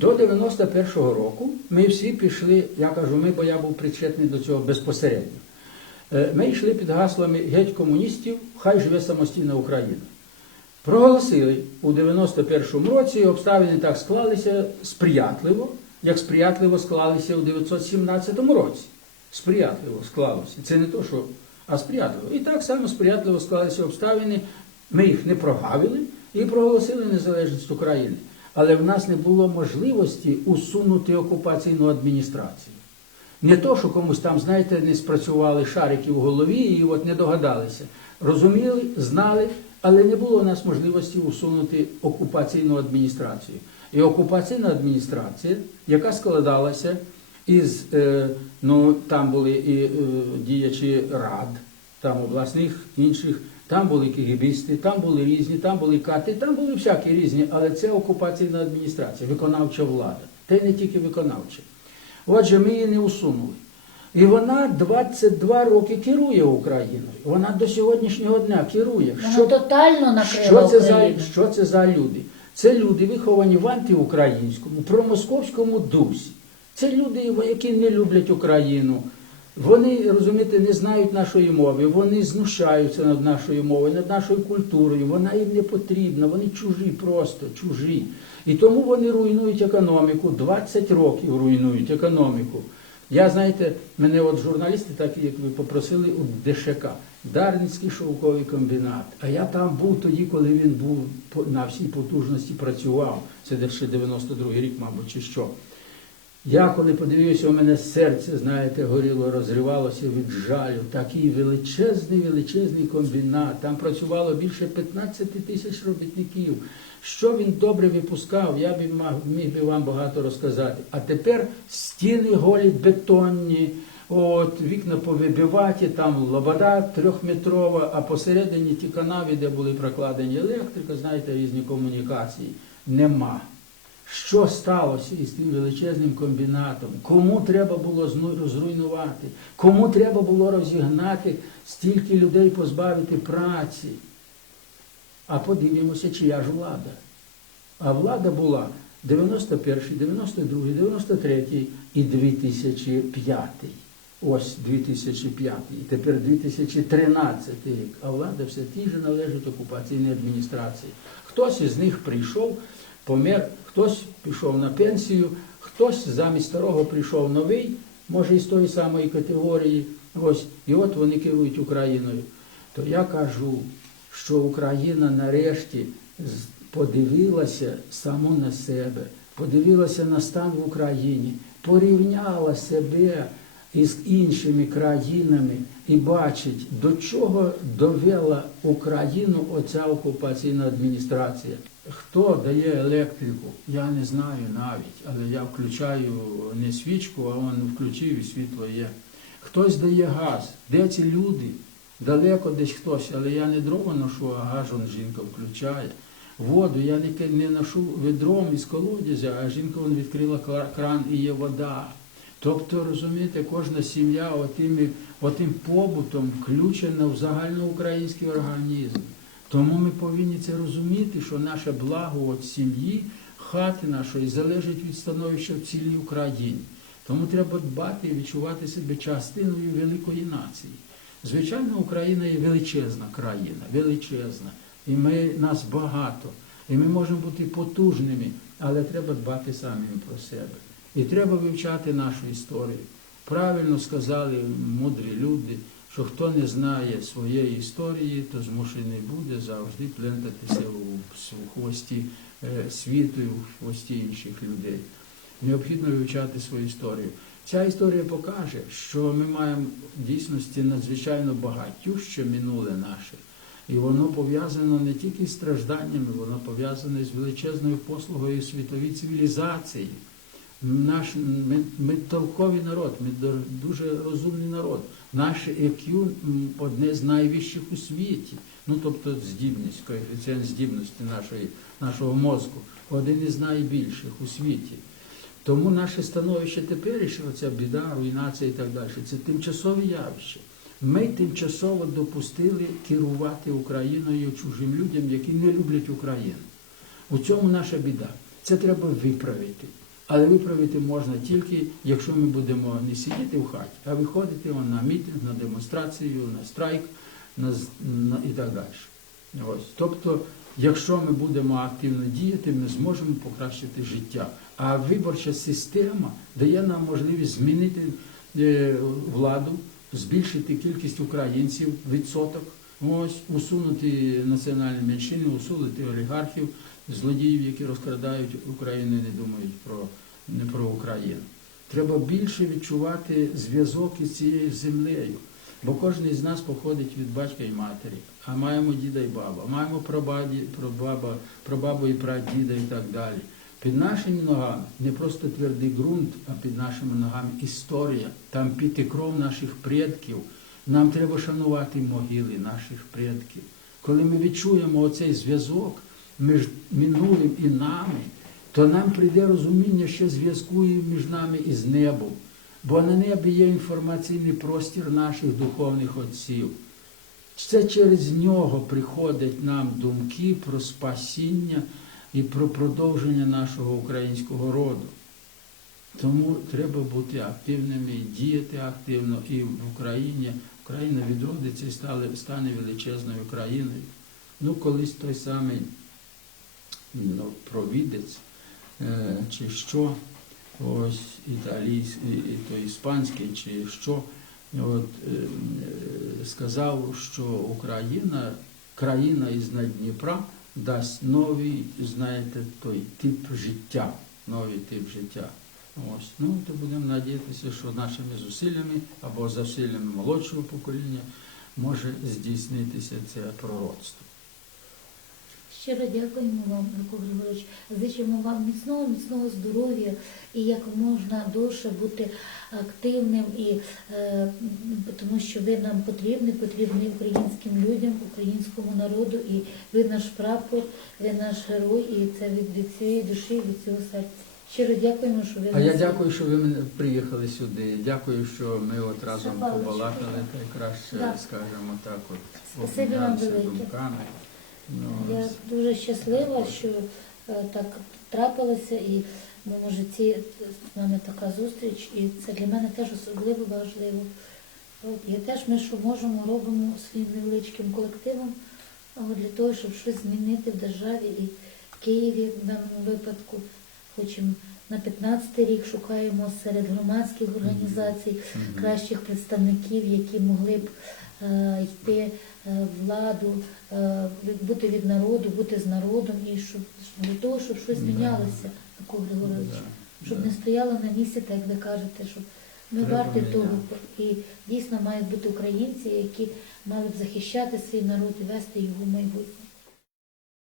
До 91-го року ми всі пішли, я кажу, ми, бо я був причетний до цього безпосередньо. Е, Ми йшли під гаслами геть комуністів, хай живе самостійна Україна. Проголосили у 91-му році, обставини так склалися сприятливо, як сприятливо склалися у 917 році. Сприятливо склалося. Це не то, що, а сприятливо. І так само сприятливо склалися обставини. Ми їх не прогавили і проголосили незалежність України. Але в нас не було можливості усунути окупаційну адміністрацію. Не то, що комусь там, знаєте, не спрацювали шарики в голові і от не догадалися. Розуміли, знали, але не було у нас можливості усунути окупаційну адміністрацію. І окупаційна адміністрація, яка складалася із, е, ну там були і е, діячі рад, там обласних інших, там були кігібісти, там були різні, там були кати, там були всякі різні, але це окупаційна адміністрація, виконавча влада. Та й не тільки виконавча. Отже, ми її не усунули. І вона 22 роки керує Україною. Вона до сьогоднішнього дня керує. Воно тотально що це, за, що це за люди? Це люди, виховані в антиукраїнському, промосковському дусі. Це люди, які не люблять Україну. Вони, розумієте, не знають нашої мови, вони знущаються над нашою мовою, над нашою культурою. Вона їм не потрібна, вони чужі, просто чужі. І тому вони руйнують економіку, 20 років руйнують економіку. Я, знаєте, мене от журналісти, так як ви попросили, у ДШК, Дарницький шовковий комбінат. А я там був тоді, коли він був на всій потужності працював. Це ще 92-й рік, мабуть, чи що. Я коли подивився, у мене серце, знаєте, горіло, розривалося від жалю. Такий величезний, величезний комбінат. Там працювало більше 15 тисяч робітників. Що він добре випускав, я б міг би вам багато розказати. А тепер стіни голі бетонні, от, вікна повибиваті, там лобода трьохметрова, а посередині ті канави, де були прокладені електрика, знаєте, різні комунікації, нема. Що сталося із тим величезним комбінатом? Кому треба було розруйнувати? Кому треба було розігнати стільки людей, позбавити праці? А подивимося, чия ж влада. А влада була 91, 92, 93 і 2005. Ось 2005. І тепер 2013 рік. А влада все ті ж належить окупаційній адміністрації. Хтось із них прийшов, помер, хтось пішов на пенсію, хтось замість старого прийшов новий, може із тої самої категорії. Ось, і от вони керують Україною. То я кажу, що Україна нарешті подивилася саму на себе, подивилася на стан в Україні, порівняла себе із іншими країнами і бачить, до чого довела Україну оця окупаційна адміністрація. Хто дає електрику? Я не знаю навіть, але я включаю не свічку, а он включив і світло є. Хтось дає газ. Де ці люди? Далеко десь хтось, але я не дрова ношу, а газ он жінка включає. Воду я не, не ношу відром із колодязя, а жінка вон відкрила кран і є вода. Тобто, розумієте, кожна сім'я отим, отим побутом включена в загальноукраїнський організм. Тому ми повинні це розуміти, що наше благо от сім'ї, хати нашої залежить від становища в цілій Україні. Тому треба дбати і відчувати себе частиною великої нації. Звичайно, Україна є величезна країна, величезна. І ми, нас багато. І ми можемо бути потужними, але треба дбати самим про себе. І треба вивчати нашу історію. Правильно сказали мудрі люди, що хто не знає своєї історії, то змушений буде завжди плентатися у хвості е, світу, у хвості інших людей. Необхідно вивчати свою історію. Ця історія покаже, що ми маємо в дійсності надзвичайно багатюще минуле наше. І воно пов'язано не тільки з стражданнями, воно пов'язане з величезною послугою світовій цивілізації. Наш, ми, ми толковий народ, ми дуже розумний народ. Наше м, одне з найвищих у світі. Ну, тобто здібність, коефіцієнт здібності нашої, нашого мозку, один із найбільших у світі. Тому наше становище теперішнє, ця біда, руйнація і так далі, це тимчасове явище. Ми тимчасово допустили керувати Україною чужим людям, які не люблять Україну. У цьому наша біда. Це треба виправити. Але виправити можна тільки, якщо ми будемо не сидіти в хаті, а виходити на мітинг, на демонстрацію, на страйк на, на, і так далі. Ось. Тобто, якщо ми будемо активно діяти, ми зможемо покращити життя. А виборча система дає нам можливість змінити е, владу, збільшити кількість українців, відсоток, ось, усунути національні меншини, усунути олігархів, злодіїв, які розкрадають Україну не думають про, не про Україну. Треба більше відчувати зв'язок із цією землею. Бо кожен із нас походить від батька і матері, а маємо діда і баба, маємо прабаді, прабаба, прабабу і прадіда і так далі. Під нашими ногами не просто твердий ґрунт, а під нашими ногами історія. Там піти кров наших предків. Нам треба шанувати могили наших предків. Коли ми відчуємо оцей зв'язок між минулим і нами, то нам прийде розуміння, що зв'язку між нами і з небом. Бо на небі є інформаційний простір наших духовних отців. Це через нього приходять нам думки про спасіння і про продовження нашого українського роду. Тому треба бути активними, діяти активно і в Україні. Україна відродиться і стане, величезною країною. Ну, колись той самий провідець е, чи що, ось італійський, то іспанський, чи що, от, е, сказав, що Україна, країна із Дніпра дасть новий, знаєте, той тип життя, новий тип життя. Ось. Ну, то будемо надіятися, що нашими зусиллями або зусиллями молодшого покоління може здійснитися це пророцтво. Щиро дякуємо вам, Микола Григорович. Зичимо вам міцного, міцного здоров'я і як можна довше бути активним, і, е, тому що ви нам потрібні, потрібні українським людям, українському народу, і ви наш прапор, ви наш герой, і це від, від цієї душі, від цього серця. Щиро дякуємо, що ви А я дякую, що ви мене приїхали сюди. Дякую, що ми от разом побалакали, краще, Да. скажемо так, от обмінялися думками. Я дуже щаслива, що е, так трапилося, і ну, може ці з нами така зустріч, і це для мене теж особливо важливо. Я теж ми, що можемо, робимо своїм невеличким колективом для того, щоб щось змінити в державі і в Києві в даному випадку. Хочемо на 15 рік шукаємо серед громадських організацій кращих представників, які могли б е, йти е, владу, е, бути від народу, бути з народом і щоб для того, щоб щось мінялося, Микола Григорович, щоб не стояло на місці, так як ви кажете, щоб ми варті того. І дійсно мають бути українці, які б захищати свій народ і вести його в майбутнє.